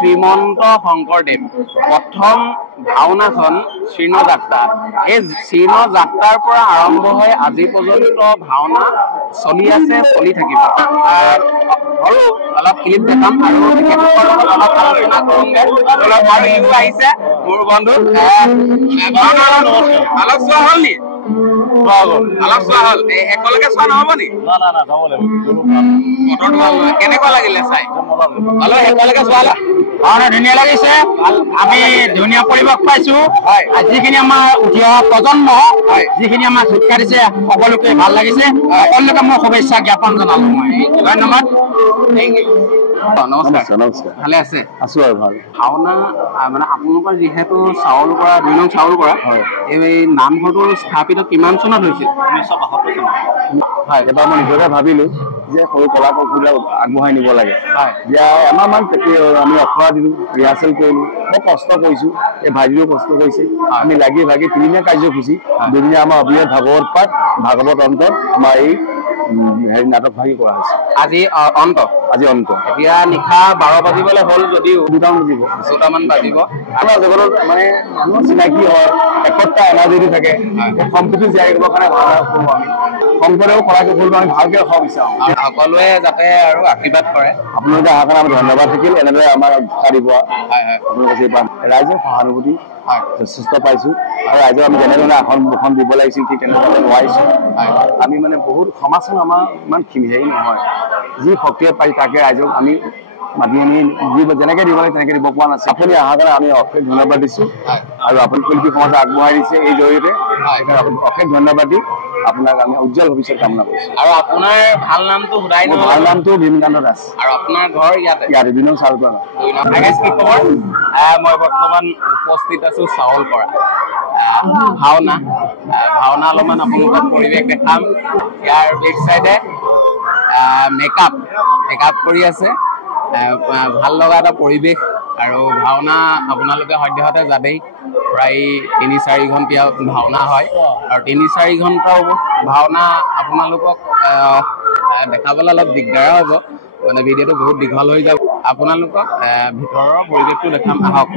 শ্ৰীমন্ত শংকৰদেৱ প্ৰথম ভাওনাখন শীৰ্ণ যাত্ৰা, এই শীৰ্ণ যাত্ৰাৰ পৰা আৰম্ভ হৈ আজি পৰ্যন্ত ভাওনা চলি আছে, চলি থাকিব। আৰু অলপ ক্লিপ দেখাম আৰু তেখেতলোকৰ লগত অলপ আলোচনা কৰোঁগে। আৰু ইও আহিছে মোৰ বন্ধু। অলপ চোৱা হ'ল নি? অলপ চোৱা হ'ল। একেলগে চোৱা নহ'ব নি? কেনেকুৱা লাগিলে চাই? অলপ একেলগে চোৱালা? ধুনীয়া লাগিছে। আমি ধুনীয়া পৰিৱেশ পাইছো। যিখিনি আমাৰ উঠি অহা প্ৰজন্ম, যিখিনি আমাক শিক্ষা দিছে, সকলোকে ভাল লাগিছে। সকলোকে মই শুভেচ্ছা জ্ঞাপন জনালো। ধন্যবাদ। নমস্কাৰ। নমস্কাৰ। ভালে আছে? আছো আৰু ভাল। ভাওনা মানে আপোনালোকৰ যিহেতু চাউল কৰা ২ নং চাউল কৰা, এই নামঘৰটো স্থাপিত কিমান চনত হৈছিল? 1972 চনত। হয়, এবাৰ মই নিজকে ভাবিলো যে সৰু কলা কৌশলবিলাক আগবঢ়াই নিব লাগে। এতিয়া এমাহমান আমি অখৰা দিলোঁ, ৰিহাৰ্চেল কৰিলোঁ, মই কষ্ট কৰিছোঁ, এই ভাইটিও কষ্ট কৰিছে। আমি লাগি ভাগি 3দিনীয়া কাৰ্যসূচী, 2দিনীয়া আমাৰ অভিনয় ভাগৱত পাঠ, ভাগৱত অন্তত আমাৰ এই নাটক ভাগি কৰা হৈছে। আজি অন্ত? আজি অন্ত। এতিয়া নিশা 12 বাজিবলৈ হ'ল যদিও 2টামান বাজিব, 2টামান বাজিব। আমাৰ জগতত মানে মানুহ চিনাকি হয়, একতা এনাৰ্জি থাকে, সম্প্ৰীতি জীয়াই ৰাখিবৰ কাৰণে ভাওনা কৰোঁ আমি। শংকৰদেৱ কলা কৌশলটো আমি ভালকৈ ৰখাব বিচাৰোঁ। সকলোৱে যাতে আৰু আশীৰ্বাদ কৰে। আপোনালোকে অহাৰ কাৰণে আমি ধন্যবাদ থাকিল। এনেদৰে আমাক উৎসাহ দিব। আপোনালোকে ৰাইজৰ সহানুভূতি যথেষ্ট পাইছোঁ আৰু ৰাইজক আমি যেনেধৰণে আসন দুখন দিব লাগিছিল ঠিক তেনেধৰণে নোৱাৰিছোঁ। আমি মানে বহুত সমাজখন আমাৰ ইমান হেৰি নহয়, যি শক্তিয়ে পাই তাকে ৰাইজক আমি মাতি আনি যেনেকৈ দিব লাগে তেনেকৈ দিব পৰা নাছিল। আপুনি অহাৰ কাৰণে আমি অশেষ ধন্যবাদ দিছোঁ আৰু আপুনি শিল্পী সমাজ আগবঢ়াই দিছে এই জৰিয়তে। অশেষ ধন্যবাদ দি আপোনাক আমি উজ্জ্বল ভৱিষ্যত কামনা কৰিছোঁ। আৰু আপোনাৰ ভাল নামটো সদায়? মোৰ ভাল নামটো ভীমকান্ত দাস। আৰু আপোনাৰ ঘৰ ইয়াতে? ইয়াতে 2 নং চাউল কৰা। কি খবৰ? মই বৰ্তমান উপস্থিত আছোঁ চাউল কৰা ভাওনা অলপমান আপোনালোকক পৰিৱেশ দেখাম। ইয়াৰ বেক চাইডে মেকআপ কৰি আছে। ভাল লগা এটা পৰিৱেশ আৰু ভাওনা আপোনালোকে সদ্যহতে যাবেই। প্ৰায় 3-4 ঘণ্টীয়া ভাওনা হয় আৰু 3-4 ঘণ্টাও ভাওনা আপোনালোকক দেখাবলৈ অলপ দিগদাৰ হ'ব, মানে ভিডিঅ'টো বহুত দীঘল হৈ যাব। আপোনালোকক ভিতৰৰ পৰিৱেশটো দেখাম, আহক।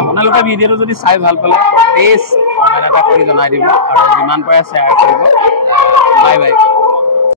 আপোনালোকে ভিডিঅ'টো যদি চাই ভাল পালে প্লিজ কমেণ্ট এটা কৰি জনাই দিব আৰু যিমান পাৰে শ্বেয়াৰ কৰিব বাই বাই